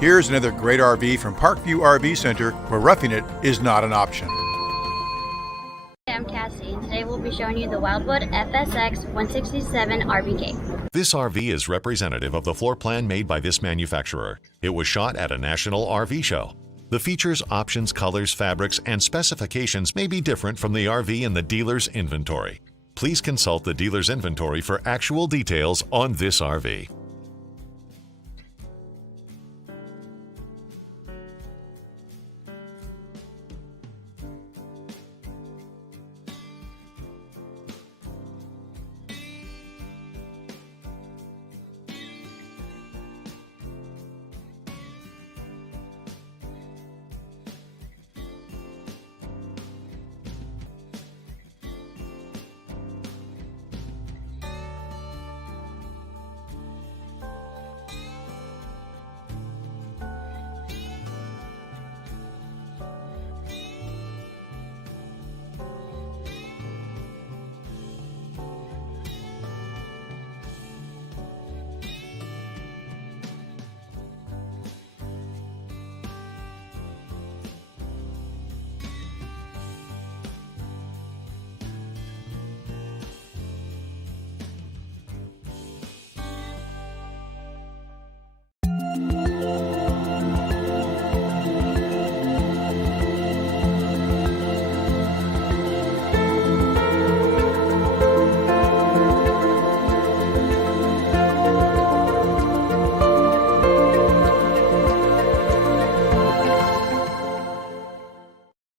Here's another great RV from Parkview RV Center, where roughing it is not an option. I'm Cassie, and today we'll be showing you the Wildwood FSX-167RB. This RV is representative of the floor plan made by this manufacturer. It was shot at a national RV show. The features, options, colors, fabrics, and specifications may be different from the RV in the dealer's inventory. Please consult the dealer's inventory for actual details on this RV.